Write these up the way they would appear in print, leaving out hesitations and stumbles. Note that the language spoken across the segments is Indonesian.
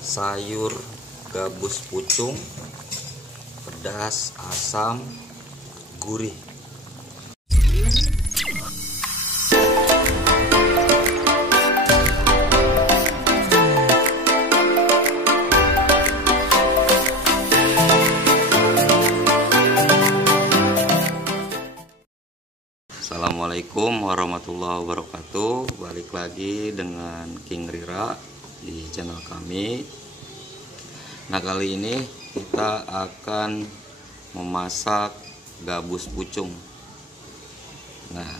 sayur gabus pucung, pedas, asam, gurih. Assalamualaikum warahmatullahi wabarakatuh. Balik lagi dengan King Rira di channel kami. Nah, kali ini kita akan memasak gabus pucung. Nah,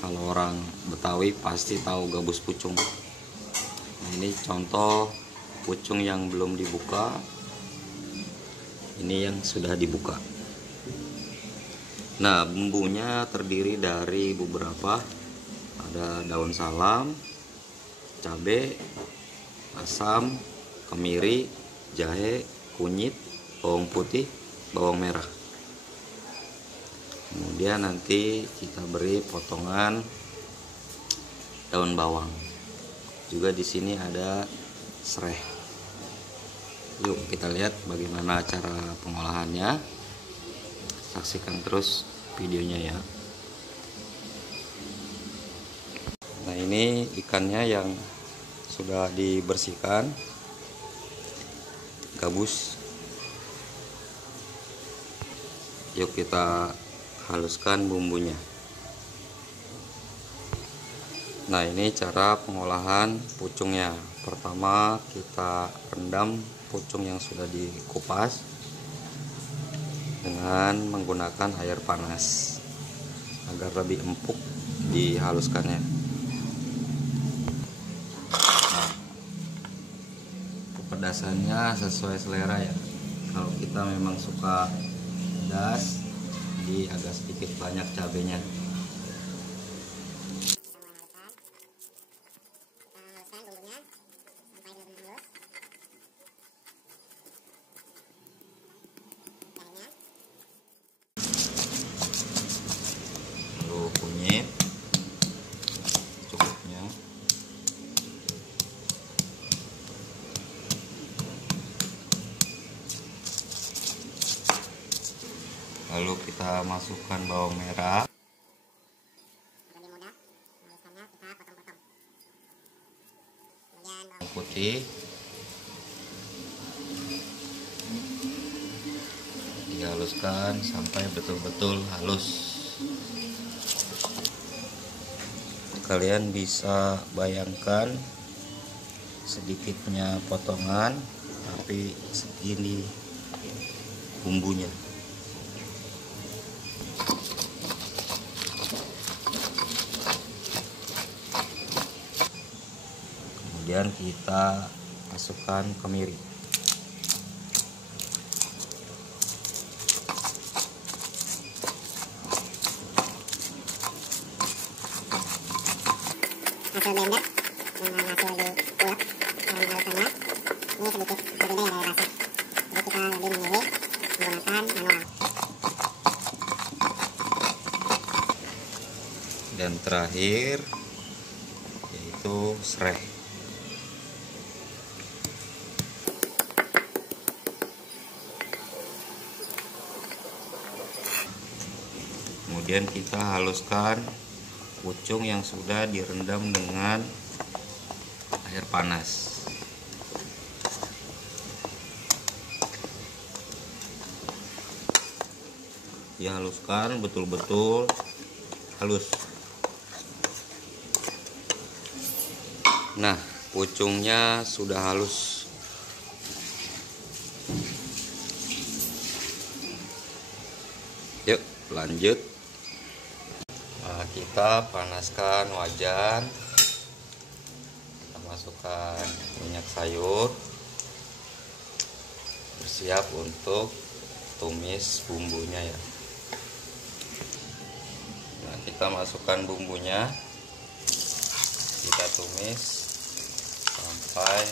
kalau orang Betawi pasti tahu gabus pucung. Nah, ini contoh pucung yang belum dibuka. Ini yang sudah dibuka. Nah, bumbunya terdiri dari beberapa, ada daun salam, cabai, asam, kemiri, jahe, kunyit, bawang putih, bawang merah. Kemudian nanti kita beri potongan daun bawang. Juga di sini ada serai. Yuk kita lihat bagaimana cara pengolahannya. Saksikan terus videonya ya. Nah, ini ikannya yang sudah dibersihkan, gabus. Yuk kita haluskan bumbunya. Nah, ini cara pengolahan pucungnya. Pertama kita rendam pucung yang sudah dikupas dengan menggunakan air panas agar lebih empuk dihaluskannya. Nah, kepedasannya sesuai selera ya. Kalau kita memang suka pedas, jadi agak sedikit banyak cabenya. Kunyit cukupnya, lalu kita masukkan bawang merah, bawang putih, dihaluskan sampai betul-betul halus. Kalian bisa bayangkan sedikitnya potongan tapi segini bumbunya. Kemudian kita masukkan kemiri. Hasil blender dengan hasil diulek dalam halusannya ini sedikit berbeda ya dari rasa, jadi kita lebih memilih menggunakan manual. Dan terakhir yaitu serai. Kemudian kita haluskan pucung yang sudah direndam dengan air panas. Dihaluskan betul-betul halus. Nah, pucungnya sudah halus. Yuk lanjut. Nah, kita panaskan wajan, kita masukkan minyak sayur, bersiap untuk tumis bumbunya ya. Nah, kita masukkan bumbunya, kita tumis sampai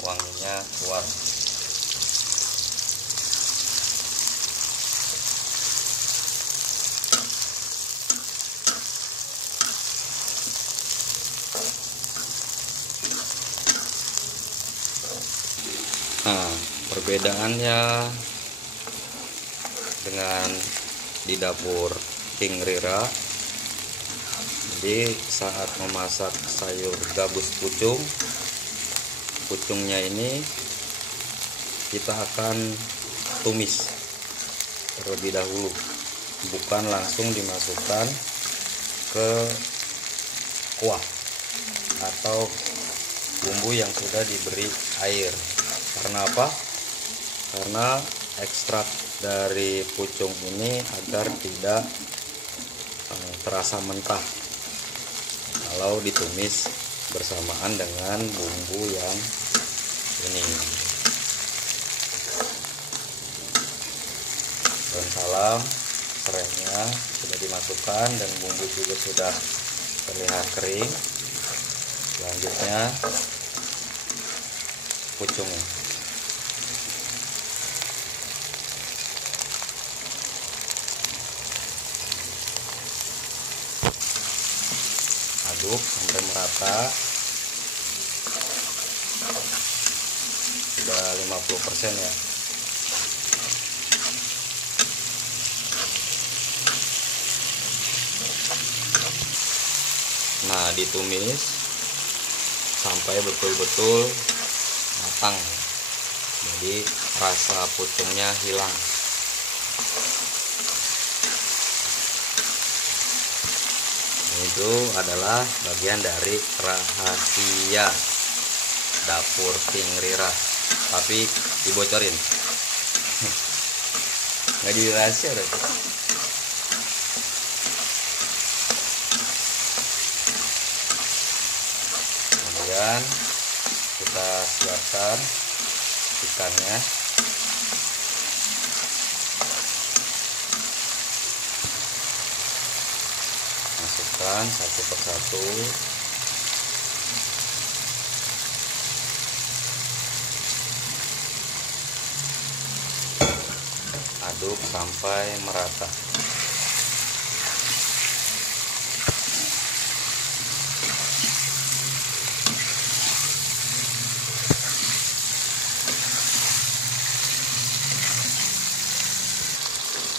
wanginya keluar. Nah, perbedaannya dengan di dapur King Rira, jadi saat memasak sayur gabus pucung, pucungnya ini kita akan tumis terlebih dahulu, bukan langsung dimasukkan ke kuah atau bumbu yang sudah diberi air. Karena apa? Karena ekstrak dari pucung ini agar tidak terasa mentah kalau ditumis bersamaan dengan bumbu yang ini. Daun salam, serainya sudah dimasukkan dan bumbu juga sudah terlihat kering. Selanjutnya pucungnya. Aduk sampai merata. Sudah 50% ya. Nah, ditumis sampai betul-betul matang, jadi rasa pucungnya hilang. Itu adalah bagian dari rahasia dapur King Rira, tapi dibocorin. Nggak jadi rahasia deh. Kemudian kita siapkan ikannya. Masukkan satu persatu. Aduk sampai merata.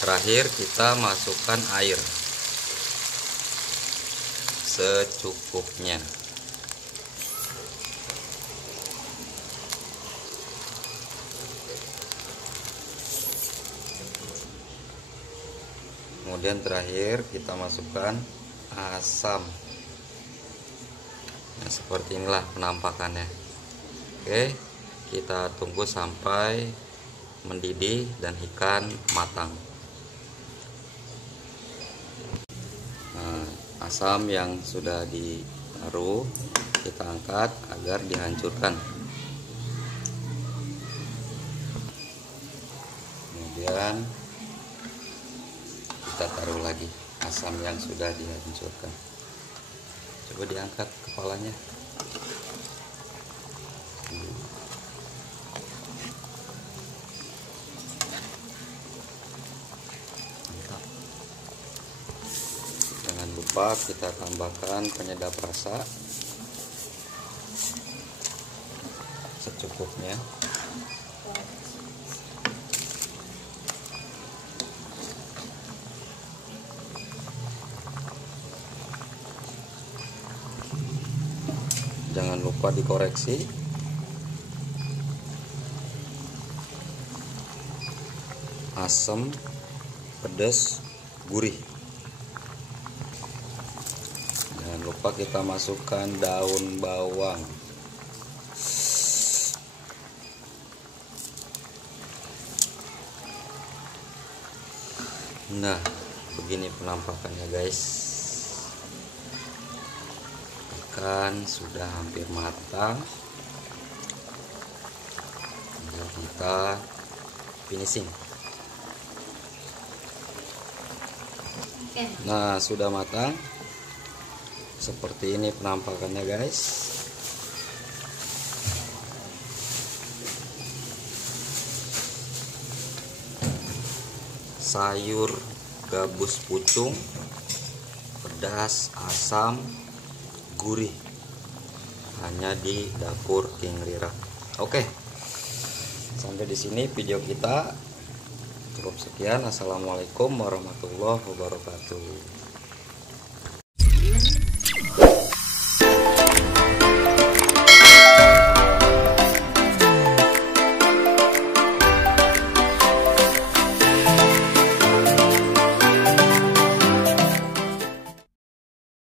Terakhir kita masukkan air secukupnya. Kemudian terakhir kita masukkan asam. Nah, seperti inilah penampakannya. Oke, kita tunggu sampai mendidih dan ikan matang. Asam yang sudah ditaruh kita angkat agar dihancurkan. Kemudian kita taruh lagi asam yang sudah dihancurkan. Coba diangkat kepalanya. Jangan lupa kita tambahkan penyedap rasa secukupnya. Jangan lupa dikoreksi. Asam, pedas, gurih. Jangan lupa kita masukkan daun bawang. Nah, begini penampakannya guys. Ikan sudah hampir matang. Tinggal kita finishing. Nah, sudah matang. Seperti ini penampakannya guys. Sayur gabus pucung, pedas, asam, gurih, hanya di dapur King Rira. Oke, Sampai di sini video kita. Cukup sekian. Assalamualaikum warahmatullahi wabarakatuh.